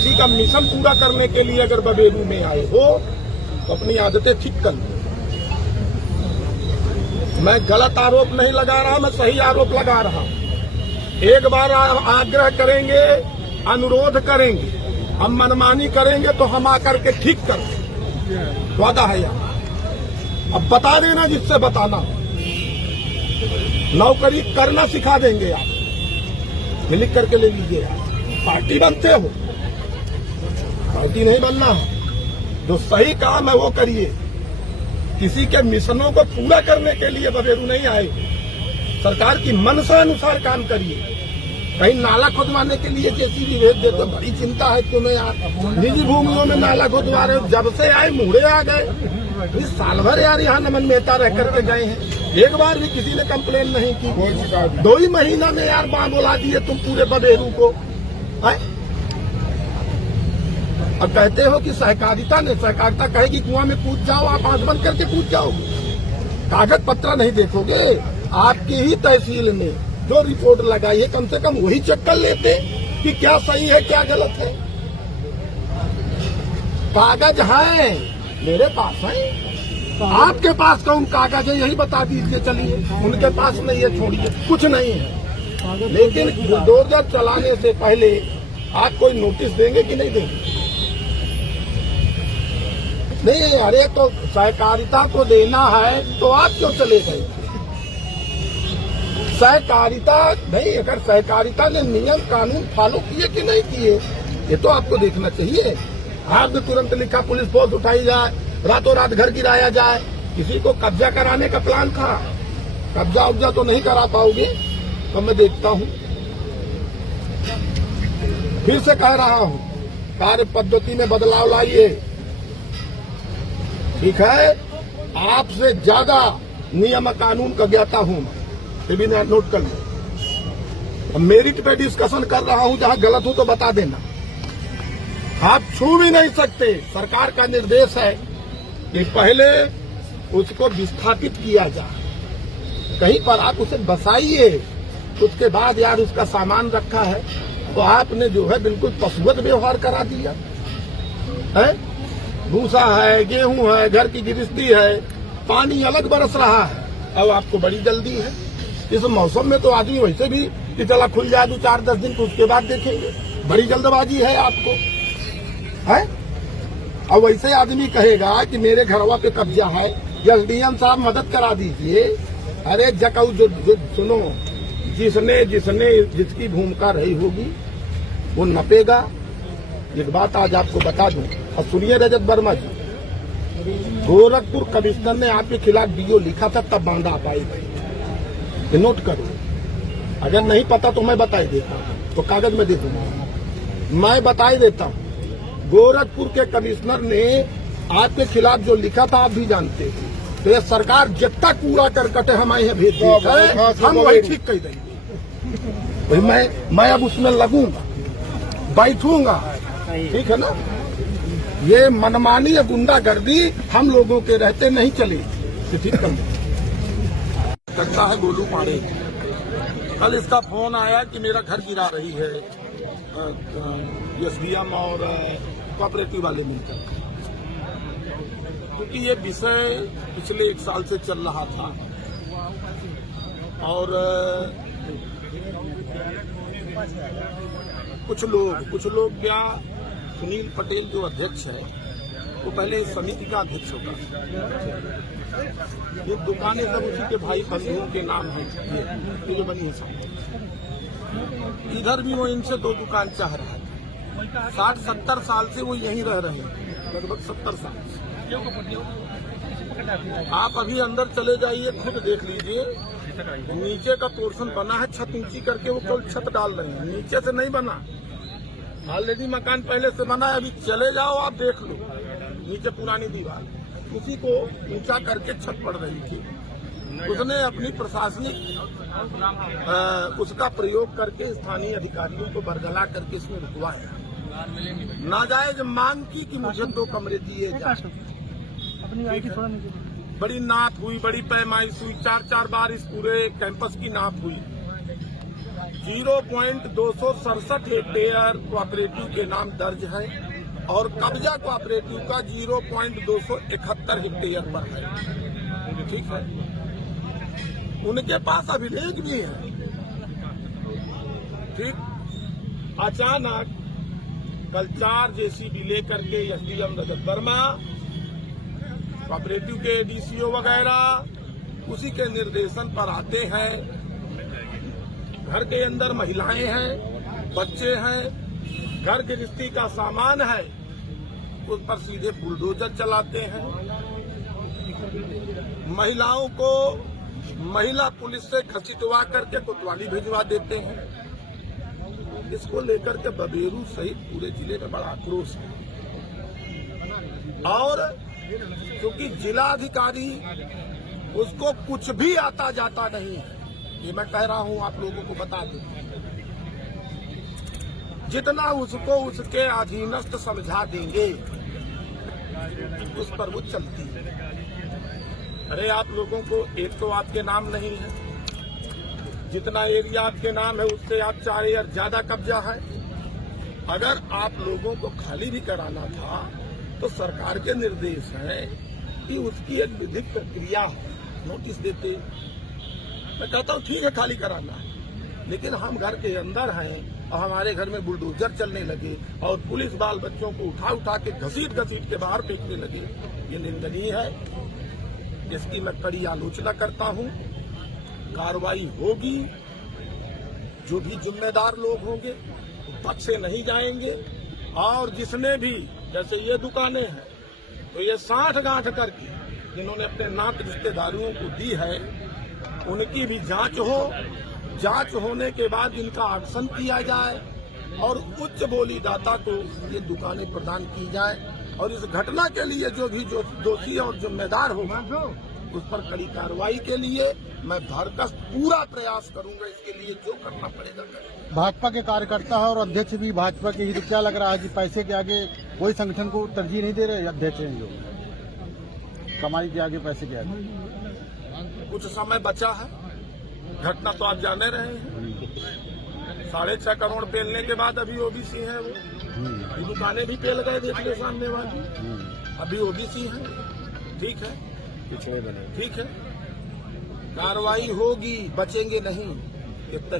किसी का मिशन पूरा करने के लिए अगर बबेरू में आए हो तो अपनी आदतें ठीक कर लो। मैं गलत आरोप नहीं लगा रहा, मैं सही आरोप लगा रहा हूं। एक बार आग्रह करेंगे, अनुरोध करेंगे, हम मनमानी करेंगे तो हम आकर के ठीक कर वादा है यार। अब बता देना जिससे बताना, नौकरी करना सिखा देंगे आप, लिख करके ले लीजिए आप। पार्टी बनते हो, पार्टी नहीं बनना है। जो सही काम है वो करिए। किसी के मिशनों को पूरा करने के लिए बबेरू नहीं आए। सरकार की मनसा अनुसार काम करिए। कहीं नाला खुदवाने के लिए जेसीबी भेज दे तो बड़ी चिंता है तुम्हें यार। निजी भूमियों में नाला खुदवा रहे हो, जब से आए मुहरे आ गए। इस साल भर यार यहाँ नमन मेहता रह करके गए हैं, एक बार भी किसी ने कंप्लेन नहीं की। 2 ही महीना में यार वहां बुला दिए तुम पूरे बबेरू को। अब कहते हो कि सहकारिता ने, सहकारिता कहेगी कुआं में कूद जाओ, आप आंख बंद करके कूद जाओगे। कागज पत्र नहीं देखोगे। आपकी ही तहसील ने जो रिपोर्ट लगाई है कम से कम वही चेक कर लेते कि क्या सही है क्या गलत है। कागज है मेरे पास है, आपके पास कौन कागज है यही बता दीजिए। चलिए उनके पास नहीं है, छोड़िए, कुछ नहीं है। लेकिन बुलडोजर चलाने से पहले आप कोई नोटिस देंगे कि नहीं देंगे? नहीं, अरे तो सहकारिता को देना है तो आप क्यों चले गए? सहकारिता नहीं, अगर सहकारिता ने नियम कानून फॉलो किए कि नहीं किए ये तो आपको देखना चाहिए। आपने तुरंत लिखा पुलिस फोर्स उठाई जाए, रातों रात घर गिराया जाए। किसी को कब्जा कराने का प्लान था, कब्जा उब्जा तो नहीं करा पाओगे। तो मैं देखता हूं, फिर से कह रहा हूं, कार्य पद्धति में बदलाव लाइए। ठीक है, आपसे ज्यादा नियम कानून का ज्ञाता हूं, ये भी नोट कर लो। मेरिट पे डिस्कशन कर रहा हूं, जहां गलत हूं तो बता देना। आप छू भी नहीं सकते। सरकार का निर्देश है कि पहले उसको विस्थापित किया जाए, कहीं पर आप उसे बसाइए, उसके बाद यार उसका सामान रखा है तो आपने जो है बिल्कुल पशुवत व्यवहार करा दिया है। भूसा है, गेहूं है, घर की गृहस्थी है, पानी अलग बरस रहा है। अब आपको बड़ी जल्दी है। इस मौसम में तो आदमी वैसे भी कि चला खुल जाए 2-4-10 दिन तो उसके बाद देखेंगे। बड़ी जल्दबाजी है आपको, है? अब वैसे आदमी कहेगा कि मेरे घरवा पे कब्जा है, एसडीएम साहब मदद करा दीजिए। अरे जकाऊ जो सुनो, जिसकी भूमिका रही होगी वो नपेगा। एक बात आज आपको बता दूं, और सुनिए रजत वर्मा जी, गोरखपुर कमिश्नर ने आपके खिलाफ डीओ लिखा था तब बांधा पाई गई। ये नोट करो, अगर नहीं पता तो मैं बता ही देता हूं, तो कागज में दे दूंगा। मैं बता ही देता हूं, गोरखपुर के कमिश्नर ने आपके खिलाफ जो लिखा था आप भी जानते हैं। तो ये सरकार जितना कूड़ा करकट हम आए हैं भेज दी, हम वही ठीक कर देंगे। मैं अब उसमें लगूंगा, बैठूंगा, ठीक है ना? ये मनमानी या गुंडागर्दी हम लोगों के रहते नहीं चलेगी, ठीक कर सकता है। गोलू पाड़े, कल इसका फोन आया कि मेरा घर गिरा रही है एसडीएम और कोऑपरेटिव वाले मिलकर, क्योंकि ये विषय पिछले 1 साल से चल रहा था। और कुछ लोग क्या, सुनील पटेल जो अध्यक्ष है वो पहले इस समिति का अध्यक्ष होगा। ये दुकानें सब उसी के भाई बंधुओं के नाम है, ये जो बनी है सब। इधर भी वो इनसे 2 दुकान चाह रहा है। 60-70 साल से वो यहीं रह रहे हैं, लगभग 70 साल से। आप अभी अंदर चले जाइए, खुद देख लीजिए। नीचे का पोर्शन बना है, छत ऊंची करके वो केवल छत डाल रहे हैं, नीचे से नहीं बना। ऑलरेडी मकान पहले से बना है, अभी चले जाओ आप देख लो, नीचे पुरानी दीवार, उसी को ऊंचा करके छत पड़ रही थी। उसने अपनी प्रशासनिक उसका प्रयोग करके स्थानीय अधिकारियों को बरगला करके इसमें रुकवाया। नाजायज मांग की कि मुझे 2 कमरे दिए जाए। बड़ी नाप हुई, बड़ी पैमाइश हुई, 4-4 बार इस पूरे कैंपस की नाप हुई। 0.267 हेक्टेयर कोऑपरेटिव के नाम दर्ज है और कब्जा कोऑपरेटिव का 0.271 हेक्टेयर पर है। ठीक है, उनके पास अभिलेख भी है। ठीक, अचानक कल 4 जेसीबी लेकर के एसडीएम रजत वर्मा, कोऑपरेटिव के डीसीओ वगैरह उसी के निर्देशन पर आते हैं। घर के अंदर महिलाएं हैं, बच्चे हैं, घर गृहस्थी का सामान है, उस पर सीधे बुलडोजर चलाते हैं। महिलाओं को महिला पुलिस से घसीटवा करके कोतवाली भिजवा देते हैं। इसको लेकर के बबेरू सहित पूरे जिले में बड़ा आक्रोश है। और क्योंकि जिलाधिकारी उसको कुछ भी आता जाता नहीं है, ये मैं कह रहा हूं, आप लोगों को बता दूं। जितना उसको उसके अधीनस्थ समझा देंगे उस पर वो चलती है। अरे आप लोगों को एक तो आपके नाम नहीं है, जितना एरिया आपके नाम है उससे आप 4 या ज्यादा कब्जा है। अगर आप लोगों को खाली भी कराना था तो सरकार के निर्देश है कि उसकी एक विधिक प्रक्रिया हो, नोटिस देते। मैं कहता हूँ ठीक है खाली कराना है, लेकिन हम घर के अंदर हैं और हमारे घर में बुलडोजर चलने लगे और पुलिस बाल बच्चों को उठा उठा के घसीट के बाहर फेंकने लगे। ये निंदनीय है, इसकी मैं कड़ी आलोचना करता हूँ। कार्रवाई होगी, जो भी जिम्मेदार लोग होंगे बख्शे नहीं जाएंगे। और जिसने भी, जैसे ये दुकानें हैं तो ये 60 गांठ करके जिन्होंने अपने नात रिश्तेदारियों को दी है, उनकी भी जांच हो। जांच होने के बाद इनका एक्शन किया जाए और उच्च बोलीदाता को ये दुकानें प्रदान की जाए। और इस घटना के लिए जो भी दोषी और जिम्मेदार होगा उस पर कड़ी कार्रवाई के लिए मैं भरसक पूरा प्रयास करूंगा। इसके लिए जो करना पड़ेगा करेंगे। भाजपा के कार्यकर्ता है और अध्यक्ष भी भाजपा के ही, तो क्या लग रहा है कि पैसे के आगे कोई संगठन को तरजीह नहीं दे रहे अध्यक्ष हैं जो कमाई के आगे, पैसे के आगे? कुछ समय बचा है, घटना तो आप जाने रहे हैं। 6.5 करोड़ पेलने के बाद अभी ओबीसी है वो, दुकानें भी पेल गए देखने सामने वाली, अभी ओबीसी है। ठीक है, ठीक है, कार्रवाई होगी, बचेंगे नहीं, इतना